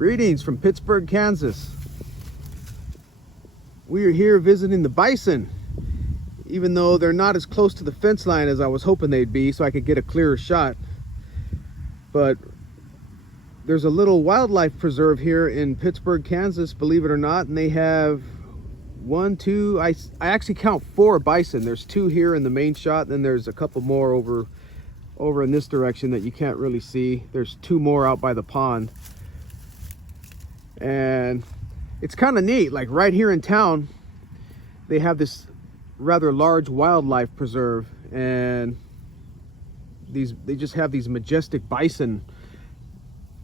Greetings from Pittsburgh, Kansas. We are here visiting the bison, even though they're not as close to the fence line as I was hoping they'd be so I could get a clearer shot. But there's a little wildlife preserve here in Pittsburgh, Kansas, believe it or not, and they have I actually count 4 bison. There's 2 here in the main shot, then there's a couple more over in this direction that you can't really see. There's 2 more out by the pond. And it's kind of neat, like right here in town they have this rather large wildlife preserve, and they just have these majestic bison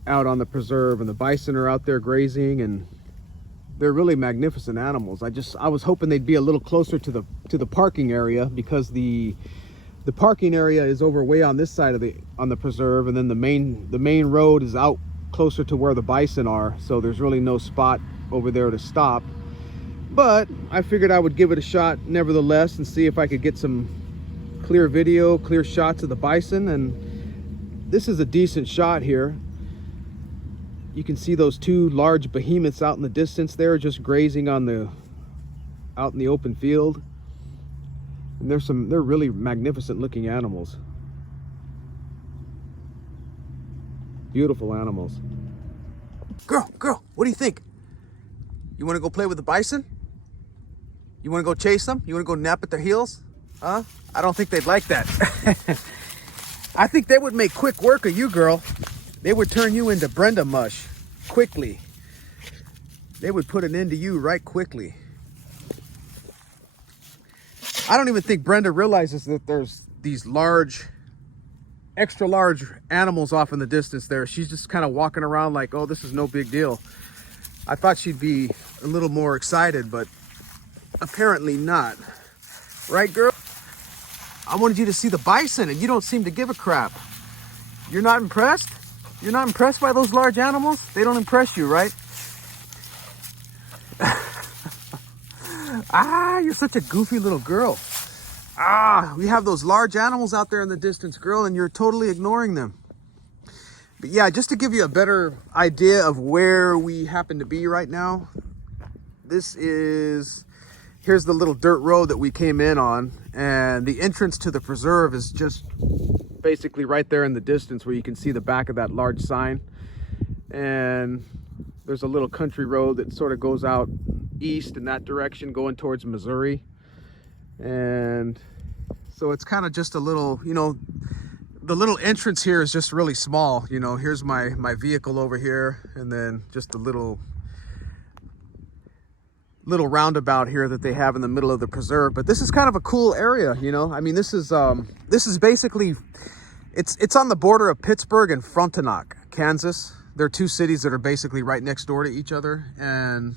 out on the preserve, and the bison are out there grazing, and they're really magnificent animals. I was hoping they'd be a little closer to the parking area, because the parking area is over way on this side on the preserve, and then the main road is out closer to where the bison are, so there's really no spot over there to stop. But I figured I would give it a shot nevertheless and see if I could get some clear video, clear shots of the bison. And this is a decent shot here. You can see those 2 large behemoths out in the distance there, just grazing out in the open field. And they're really magnificent looking animals. Beautiful animals. Girl, what do you think? You want to go play with the bison? You want to go chase them? You want to go nap at their heels? Huh? I don't think they'd like that. I think they would make quick work of you, girl. They would turn you into Brenda mush quickly. They would put an end to you right quickly. I don't even think Brenda realizes that there's these extra large animals off in the distance there. She's just kind of walking around like, oh, this is no big deal. I thought she'd be a little more excited, but apparently not. Right, girl? I wanted you to see the bison, and you don't seem to give a crap. You're not impressed? You're not impressed by those large animals? They don't impress you, right? You're such a goofy little girl. We have those large animals out there in the distance, girl, and you're totally ignoring them. But yeah, just to give you a better idea of where we happen to be right now, here's the little dirt road that we came in on, and the entrance to the preserve is just basically right there in the distance where you can see the back of that large sign. And there's a little country road that sort of goes out east in that direction going towards Missouri. And so it's kind of just a little, the little entrance here is just really small. Here's my vehicle over here, and then just a little roundabout here that they have in the middle of the preserve. But this is kind of a cool area, I mean, this is basically, it's on the border of Pittsburgh and Frontenac, Kansas. They're 2 cities that are basically right next door to each other. And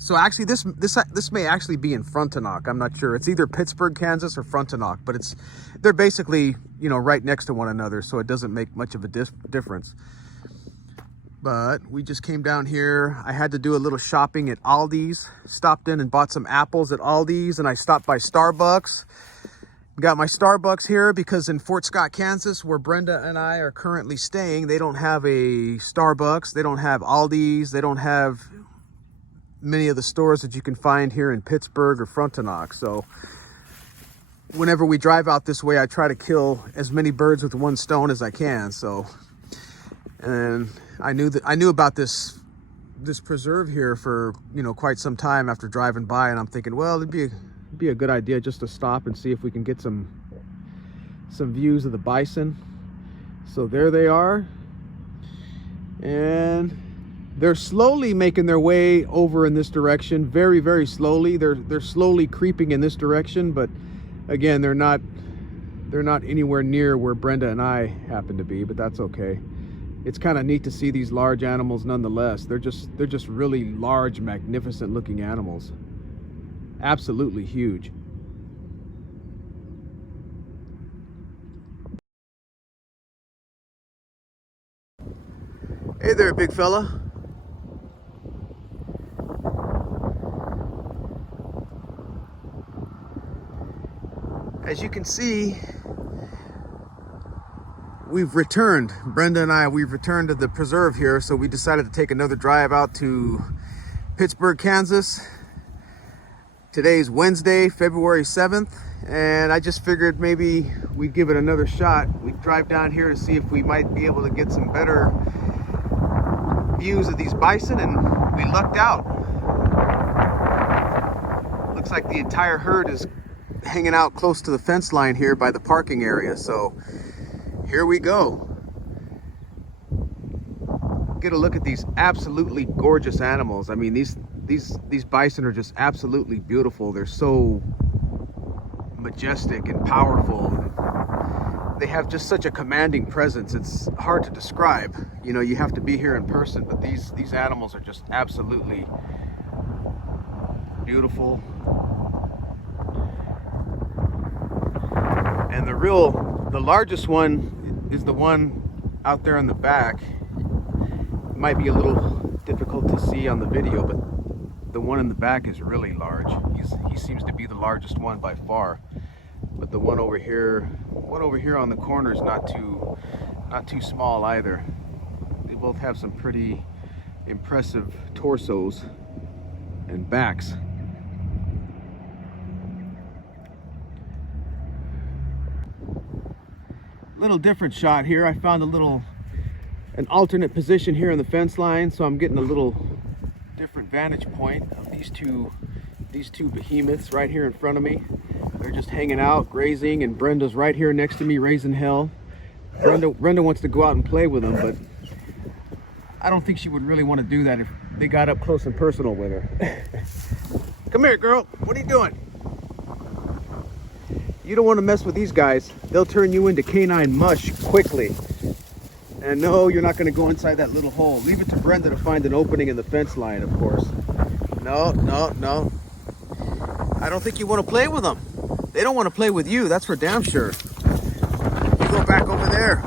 so actually this may actually be in Frontenac. I'm not sure. It's either Pittsburgh, Kansas or Frontenac, but they're basically, right next to one another, so it doesn't make much of a difference. But we just came down here. I had to do a little shopping at Aldi's. Stopped in and bought some apples at Aldi's, and I stopped by Starbucks. Got my Starbucks here because in Fort Scott, Kansas, where Brenda and I are currently staying, they don't have a Starbucks. They don't have Aldi's. They don't have many of the stores that you can find here in Pittsburgh or Frontenac. So whenever we drive out this way, I try to kill as many birds with one stone as I can. So, and I knew about this preserve here for quite some time after driving by, and I'm thinking, well, it'd be a good idea just to stop and see if we can get some views of the bison. So there they are, and they're slowly making their way over in this direction, very, very slowly. They're slowly creeping in this direction, but again, they're not anywhere near where Brenda and I happen to be, but that's okay. It's kind of neat to see these large animals nonetheless. They're just really large, magnificent looking animals. Absolutely huge. Hey there, big fella. As you can see, we've returned. Brenda and I, we've returned to the preserve here, so we decided to take another drive out to Pittsburgh, Kansas. Today's Wednesday, February 7th, and I just figured maybe we'd give it another shot. We'd drive down here to see if we might be able to get some better views of these bison, and we lucked out. Looks like the entire herd is hanging out close to the fence line here by the parking area, so here we go. Get a look at these absolutely gorgeous animals. I mean, these bison are just absolutely beautiful. They're so majestic and powerful. They have just such a commanding presence. It's hard to describe. You know, you have to be here in person, but these animals are just absolutely beautiful. And the largest one is the one out there in the back. It might be a little difficult to see on the video, but the one in the back is really large. He seems to be the largest one by far. But the one over here on the corner is not too small either. They both have some pretty impressive torsos and backs. Little different shot here. I found an alternate position here in the fence line, so I'm getting a little different vantage point of these two behemoths right here in front of me. They're just hanging out, grazing, and Brenda's right here next to me raising hell. Brenda wants to go out and play with them, but I don't think she would really want to do that if they got up close and personal with her. Come here, girl. What are you doing? You don't want to mess with these guys. They'll turn you into canine mush quickly. And no, you're not going to go inside that little hole. Leave it to Brenda to find an opening in the fence line, of course. No. I don't think you want to play with them. They don't want to play with you, that's for damn sure. You go back over there.